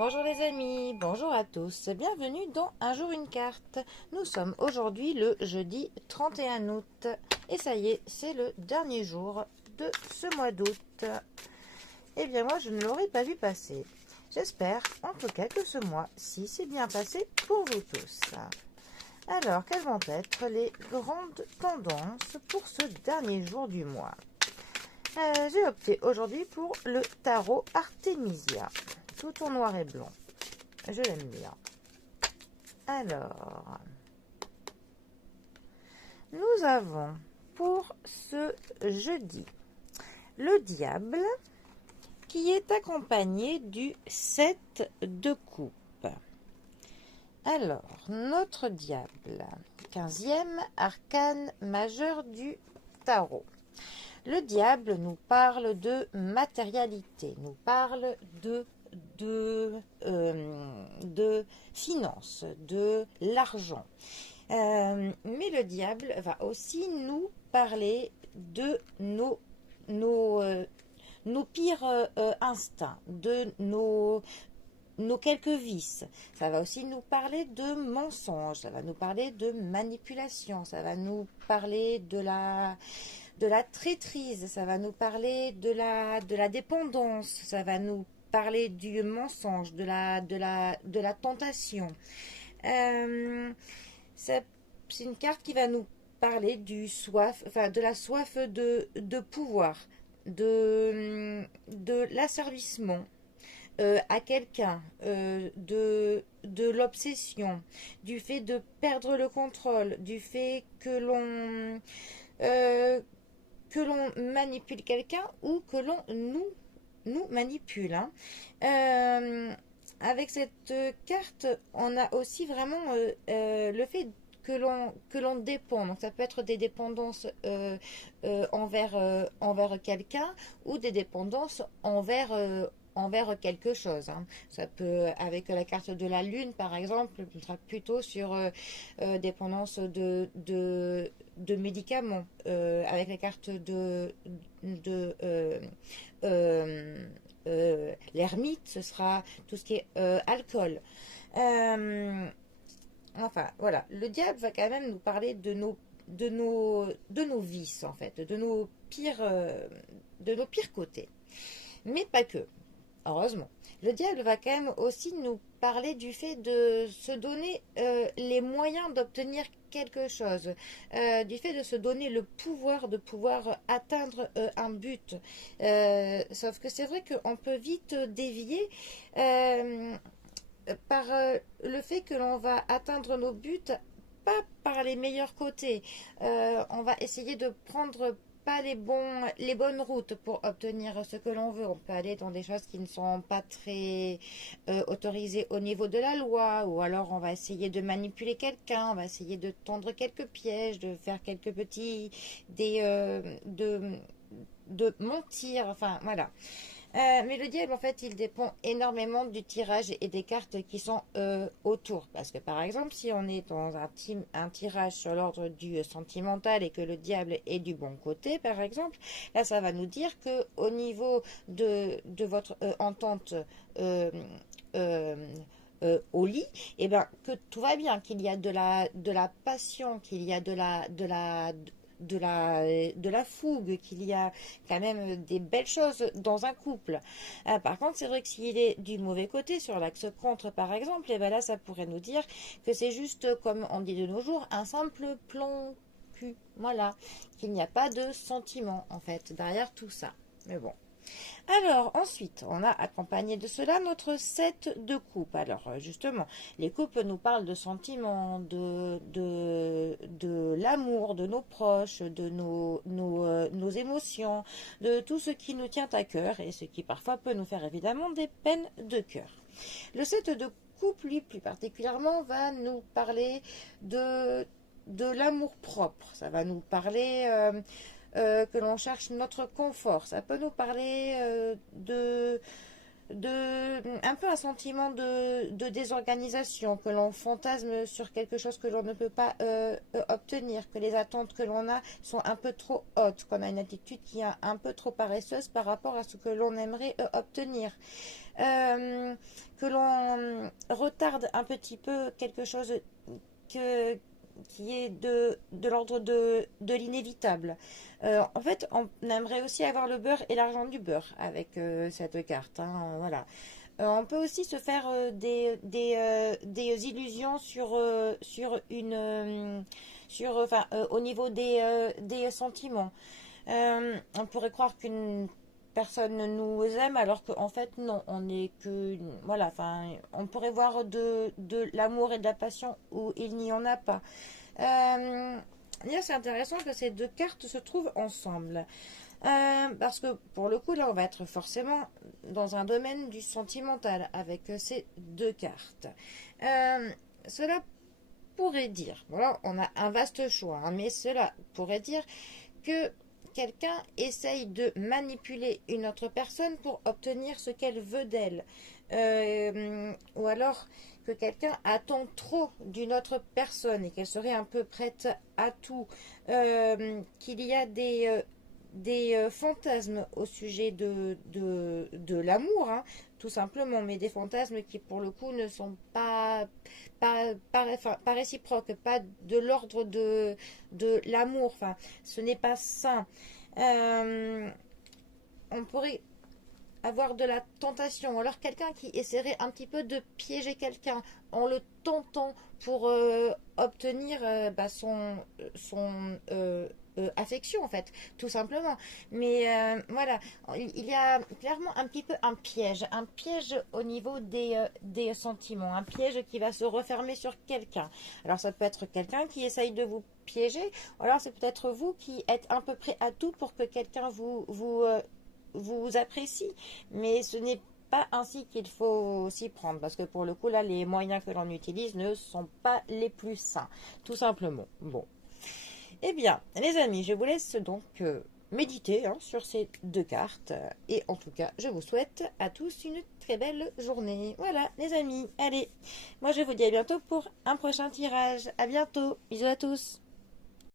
Bonjour les amis, bonjour à tous, bienvenue dans Un jour une carte. Nous sommes aujourd'hui le jeudi 31 août et ça y est, c'est le dernier jour de ce mois d'août. Eh bien moi je ne l'aurais pas vu passer. J'espère en tout cas que ce mois-ci s'est bien passé pour vous tous. Alors quelles vont être les grandes tendances pour ce dernier jour du mois? J'ai opté aujourd'hui pour le tarot Artemisia, tout en noir et blanc. Je l'aime bien. Alors, nous avons pour ce jeudi le diable qui est accompagné du 7 de coupe. Alors, notre diable, 15e arcane majeur du tarot. Le diable nous parle de matérialité, nous parle de finances, de l'argent. Mais le diable va aussi nous parler de nos pires instincts, de nos quelques vices. Ça va aussi nous parler de mensonges, ça va nous parler de manipulation, ça va nous parler de la traîtrise, ça va nous parler de la dépendance, ça va nous parler du mensonge, de la tentation. C'est une carte qui va nous parler de la soif de pouvoir, de l'asservissement à quelqu'un, de l'obsession, du fait de perdre le contrôle, du fait euh, que l'on manipule quelqu'un ou que l'on nous manipule. Avec cette carte, on a aussi vraiment le fait que l'on dépend. Donc ça peut être des dépendances envers quelqu'un ou des dépendances envers quelque chose. Ça peut, avec la carte de la lune par exemple, on sera plutôt sur dépendance de médicaments. Avec la carte de l'ermite, ce sera tout ce qui est alcool. Enfin, voilà. Le diable va quand même nous parler de nos vices, en fait, de nos pires côtés. Mais pas que, heureusement. Le diable va quand même aussi nous parler du fait de se donner les moyens d'obtenir quelque chose, du fait de se donner le pouvoir de pouvoir atteindre un but. Sauf que c'est vrai qu'on peut vite dévier par le fait que l'on va atteindre nos buts, pas par les meilleurs côtés. On va essayer de prendre pas les bonnes routes pour obtenir ce que l'on veut. On peut aller dans des choses qui ne sont pas très autorisées au niveau de la loi, ou alors on va essayer de manipuler quelqu'un, on va essayer de tendre quelques pièges, de faire quelques petits, de mentir, enfin voilà. Mais le diable, en fait, il dépend énormément du tirage et des cartes qui sont autour. Parce que, par exemple, si on est dans un tirage sur l'ordre du sentimental et que le diable est du bon côté, par exemple, là, ça va nous dire que au niveau de votre entente euh, euh, au lit, et ben, que tout va bien, qu'il y a de la passion, qu'il y a de la fougue, qu'il y a quand même des belles choses dans un couple. Par contre, c'est vrai que s'il est du mauvais côté, sur l'axe contre par exemple, et ben là, ça pourrait nous dire que c'est juste, comme on dit de nos jours, un simple plan cul. Voilà, qu'il n'y a pas de sentiment en fait derrière tout ça. Mais bon. Alors, ensuite, on a accompagné de cela notre 7 de coupe. Alors, justement, les coupes nous parlent de sentiments, de l'amour, de nos proches, de nos émotions, de tout ce qui nous tient à cœur et ce qui parfois peut nous faire évidemment des peines de cœur. Le 7 de coupe, lui, plus particulièrement, va nous parler de l'amour propre. Ça va nous parler que l'on cherche notre confort. Ça peut nous parler un peu un sentiment de désorganisation, que l'on fantasme sur quelque chose que l'on ne peut pas obtenir, que les attentes que l'on a sont un peu trop hautes, qu'on a une attitude qui est un peu trop paresseuse par rapport à ce que l'on aimerait obtenir. Que l'on retarde un petit peu quelque chose que, qui est de l'ordre de l'inévitable. En fait, on aimerait aussi avoir le beurre et l'argent du beurre avec cette carte. Hein, voilà. On peut aussi se faire des illusions sur au niveau des sentiments. On pourrait croire qu'une personne nous aime alors qu'en fait non, on n'est que voilà, enfin on pourrait voir de l'amour et de la passion où il n'y en a pas. Là c'est intéressant que ces deux cartes se trouvent ensemble. Parce que pour le coup là on va être forcément dans un domaine du sentimental avec ces deux cartes. Cela pourrait dire, voilà, on a un vaste choix, hein, mais cela pourrait dire que quelqu'un essaye de manipuler une autre personne pour obtenir ce qu'elle veut d'elle. Ou alors que quelqu'un attend trop d'une autre personne et qu'elle serait un peu prête à tout. Qu'il y a des fantasmes au sujet de l'amour, hein, tout simplement, mais des fantasmes qui pour le coup ne sont pas réciproques, pas de l'ordre de l'amour, enfin, ce n'est pas sain. On pourrait avoir de la tentation, ou alors quelqu'un qui essaierait un petit peu de piéger quelqu'un en le tentant pour obtenir son affection en fait, tout simplement. Mais voilà, il y a clairement un petit peu un piège au niveau des sentiments, un piège qui va se refermer sur quelqu'un. Alors ça peut être quelqu'un qui essaye de vous piéger, ou alors c'est peut-être vous qui êtes un peu prêt à tout pour que quelqu'un vous apprécie, mais ce n'est pas ainsi qu'il faut s'y prendre, parce que pour le coup là les moyens que l'on utilise ne sont pas les plus sains, tout simplement. Bon, eh bien les amis, je vous laisse donc méditer hein, sur ces deux cartes, et en tout cas je vous souhaite à tous une très belle journée. Voilà les amis, allez, moi je vous dis à bientôt pour un prochain tirage. À bientôt, bisous à tous.